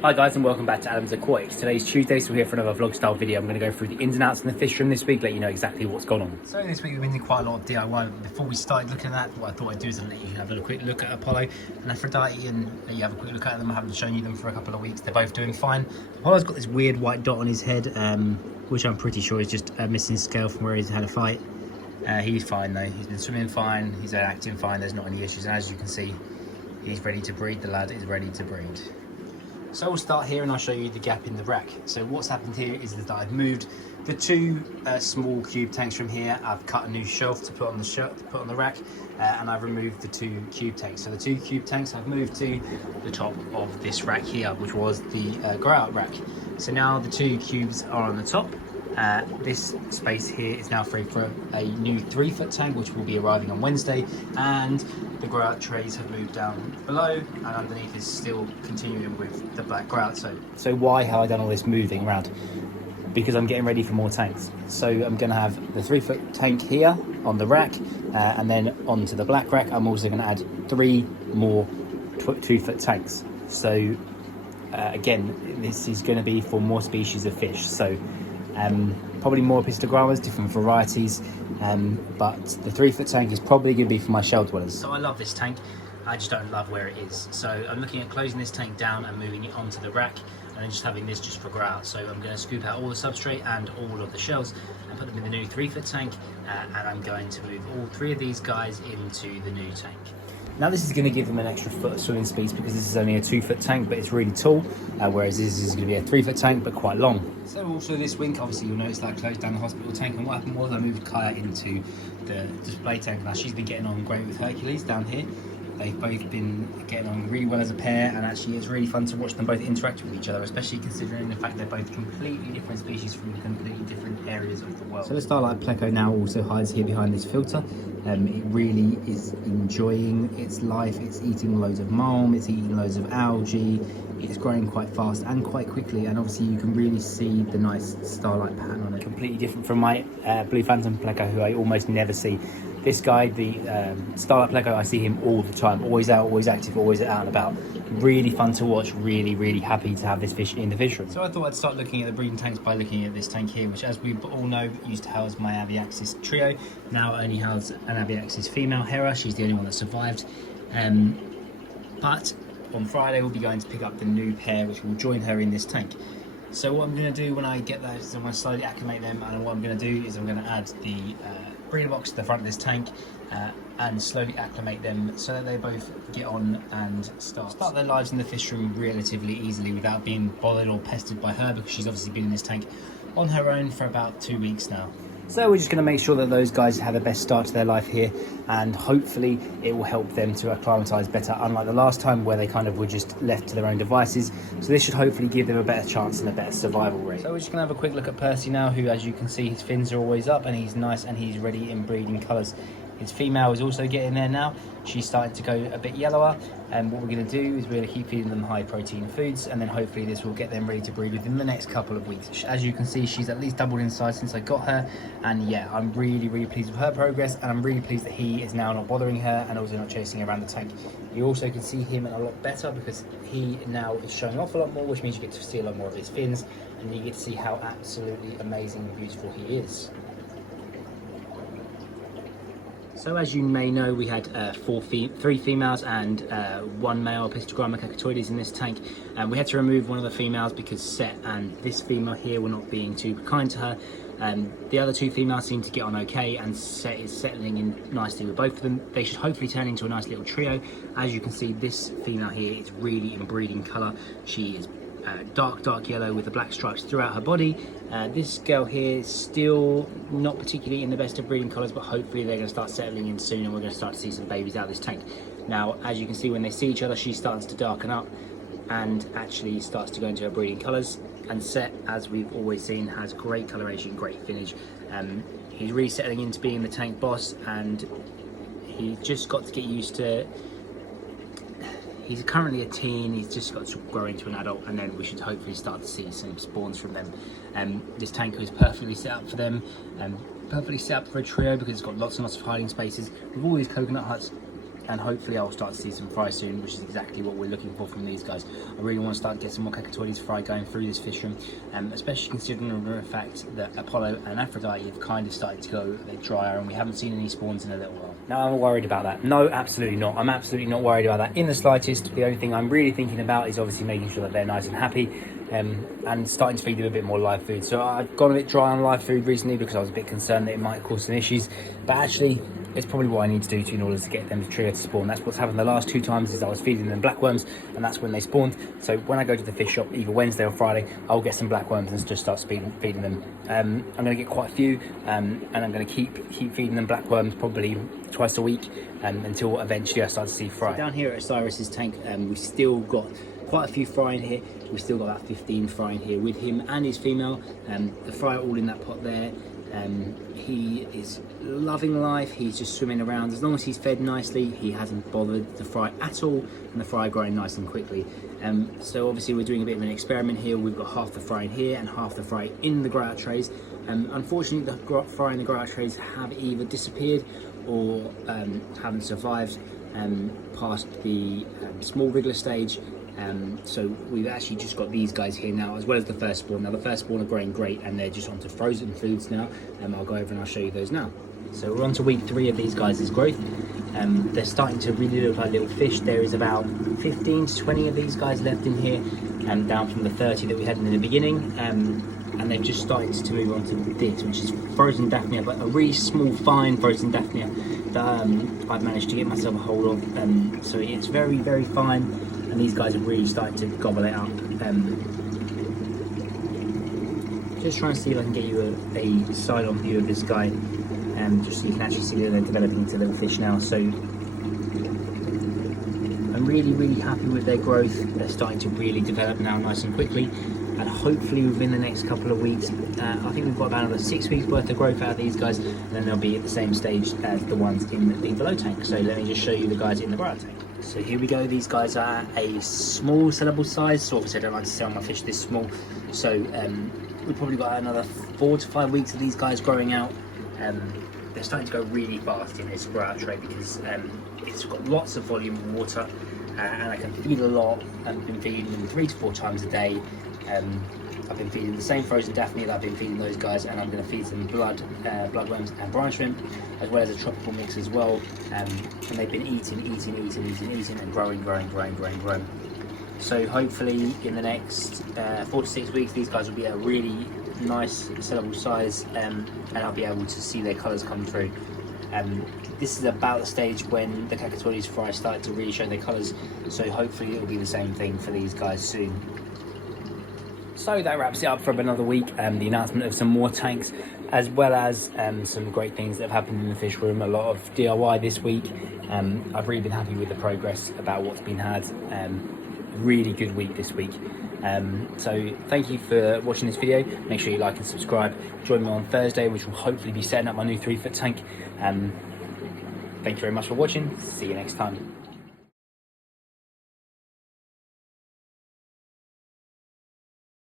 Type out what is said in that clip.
Hi guys and welcome back to Adams Aquatics. Today's Tuesday, so we're here for another vlog style video. I'm going to go through the ins and outs in the fish room this week, let you know exactly what's gone on. So this week we've been doing quite a lot of DIY. Before we started looking at that, what I thought I'd do is let you have a quick look at Apollo and Aphrodite and let you have a quick look at them. I haven't shown you them for a couple of weeks. They're both doing fine. Apollo's got this weird white dot on his head, which I'm pretty sure is just a missing scale from where he's had a fight. He's fine though. He's been swimming fine. He's acting fine. There's not any issues. And as you can see, he's ready to breed. The lad is ready to breed. So we'll start here and I'll show you the gap in the rack. So what's happened here is that I've moved the two small cube tanks from here. I've cut a new shelf to put on the rack, and I've removed the two cube tanks. So the two cube tanks I've moved to the top of this rack here, which was the grow out rack. So now the two cubes are on the top. This space here is now free for a new 3-foot tank, which will be arriving on Wednesday, and the grow out trays have moved down below, and underneath is still continuing with the black grow out. So why have I done all this moving around? Because I'm getting ready for more tanks. So I'm going to have the 3-foot tank here on the rack, and then onto the black rack I'm also going to add 3 more 2-foot tanks. So again, this is going to be for more species of fish. So probably more pistogrammas, different varieties, but the 3-foot tank is probably going to be for my shell dwellers. So I love this tank, I just don't love where it is. So I'm looking at closing this tank down and moving it onto the rack, and then just having this just for grow out. So I'm going to scoop out all the substrate and all of the shells and put them in the new 3-foot tank, and I'm going to move all 3 of these guys into the new tank. Now this is going to give them an extra foot of swimming speed because this is only a 2-foot tank, but it's really tall, whereas this is going to be a 3-foot tank, but quite long. So also this week, obviously you'll notice that I closed down the hospital tank, and what happened was I moved Kaya into the display tank. Now she's been getting on great with Hercules down here. They've both been getting on really well as a pair, and actually it's really fun to watch them both interact with each other, especially considering the fact they're both completely different species from completely different areas of the world. So the Starlight Pleco now also hides here behind this filter. It really is enjoying its life. It's eating loads of mulm, it's eating loads of algae, it's growing quite fast and quite quickly, and obviously you can really see the nice starlight pattern on it. Completely different from my Blue Phantom Pleco, who I almost never see. This guy, the Starlight Pleco, I see him all the time, always out, always active, always out and about. Really fun to watch, really happy to have this fish in the fish room. So I thought I'd start looking at the breeding tanks by looking at this tank here, which, as we all know, used to house my Abiaxis trio. Now it only houses an Abiaxis female, Hera. She's the only one that survived. But on Friday we'll be going to pick up the new pair, which will join her in this tank. So what I'm going to do when I get those is I'm going to slowly acclimate them, and what I'm going to do is I'm going to add the breeder box to the front of this tank and slowly acclimate them so that they both get on and start their lives in the fish room relatively easily without being bothered or pestered by her, because she's obviously been in this tank on her own for about 2 weeks now. So we're just going to make sure that those guys have the best start to their life here, and hopefully it will help them to acclimatise better, unlike the last time where they kind of were just left to their own devices. So this should hopefully give them a better chance and a better survival rate. So we're just going to have a quick look at Percy now, who, as you can see, his fins are always up and he's nice and he's ready in breeding colours. His female is also getting there now. She's starting to go a bit yellower, and what we're going to do is we're going to keep feeding them high protein foods, and then hopefully this will get them ready to breed within the next couple of weeks. As you can see, she's at least doubled in size since I got her, and yeah, I'm really pleased with her progress, and I'm really pleased that he is now not bothering her and also not chasing around the tank. You also can see him a lot better because he now is showing off a lot more, which means you get to see a lot more of his fins, and you get to see how absolutely amazing and beautiful he is. So as you may know, we had 3 females and 1 male Pistogramma cacatoides in this tank, and we had to remove one of the females because Set and this female here were not being too kind to her. The other 2 females seem to get on okay, and Set is settling in nicely with both of them. They should hopefully turn into a nice little trio. As you can see, this female here is really in breeding colour. She is dark yellow with the black stripes throughout her body. This girl here is still not particularly in the best of breeding colours, but hopefully they're going to start settling in soon and we're going to start to see some babies out of this tank. Now, as you can see, when they see each other, she starts to darken up and actually starts to go into her breeding colours. And Set, as we've always seen, has great coloration, great finish. He's really settling into being the tank boss, and he's just got to get used to. He's currently a teen, he's just got to grow into an adult, and then we should hopefully start to see some spawns from them. This tank is perfectly set up for them, perfectly set up for a trio because it's got lots and lots of hiding spaces. With all these coconut huts, and hopefully I'll start to see some fry soon, which is exactly what we're looking for from these guys. I really want to start to get some more Cacatoides fry going through this fish room, especially considering the fact that Apollo and Aphrodite have kind of started to go a bit drier and we haven't seen any spawns in a little while. Now, I'm worried about that. No, absolutely not. I'm absolutely not worried about that in the slightest. The only thing I'm really thinking about is obviously making sure that they're nice and happy, and starting to feed them a bit more live food. So I've gone a bit dry on live food recently because I was a bit concerned that it might cause some issues, but actually it's probably what I need to do in order to get them to trigger to spawn. That's what's happened the last 2 times, is I was feeding them blackworms and that's when they spawned. So when I go to the fish shop either Wednesday or Friday, I'll get some blackworms and just start feeding them. I'm going to get quite a few, and I'm going to keep feeding them blackworms probably twice a week, until eventually I start to see fry. So down here at Cyrus's tank, we've still got quite a few fry in here. We've still got about 15 fry in here with him and his female. The fry are all in that pot there. He is loving life. He's just swimming around. As long as he's fed nicely, he hasn't bothered the fry at all, and the fry are growing nice and quickly. So obviously we're doing a bit of an experiment here. We've got half the fry in here and half the fry in the grow out trays. Unfortunately, the fry in the grow out trays have either disappeared or haven't survived past the small wriggler stage. So we've actually just got these guys here now, as well as the first spawn. Now the first spawn are growing great and they're just onto frozen foods now. I'll go over and I'll show you those now. So we're on to week 3 of these guys' growth. They're starting to really look like little fish. There is about 15 to 20 of these guys left in here, down from the 30 that we had in the beginning. And they've just started to move on to this, which is frozen Daphnia, but a really small, fine frozen Daphnia that I've managed to get myself a hold of. So it's very, very fine, and these guys are really starting to gobble it up. Just trying to see if I can get you a side-on view of this guy, just so you can actually see that they're developing into little fish now. So I'm really, really happy with their growth. They're starting to really develop now nice and quickly. And hopefully within the next couple of weeks, I think we've got about another 6 weeks worth of growth out of these guys, and then they'll be at the same stage as the ones in the below tank. So let me just show you the guys in the grow tank. So here we go. These guys are a small sellable size. So obviously I don't like to sell my fish this small. So we've probably got another 4 to 5 weeks of these guys growing out. They're starting to go really fast in this grow out tray because it's got lots of volume of water, and I can feed a lot. I've been feeding them 3 to 4 times a day. I've been feeding the same frozen Daphnia that I've been feeding those guys, and I'm going to feed them bloodworms and brine shrimp, as well as a tropical mix as well. And they've been eating and growing. So hopefully in the next 4 to 6 weeks, these guys will be a really nice sellable size, and I'll be able to see their colours come through. This is about the stage when the Cacatoides fry started to really show their colours, so hopefully it will be the same thing for these guys soon. So that wraps it up for another week. The announcement of some more tanks, as well as some great things that have happened in the fish room. A lot of DIY this week. I've really been happy with the progress about what's been had. Really good week this week. So thank you for watching this video. Make sure you like and subscribe. Join me on Thursday, which will hopefully be setting up my new 3-foot tank. Thank you very much for watching. See you next time.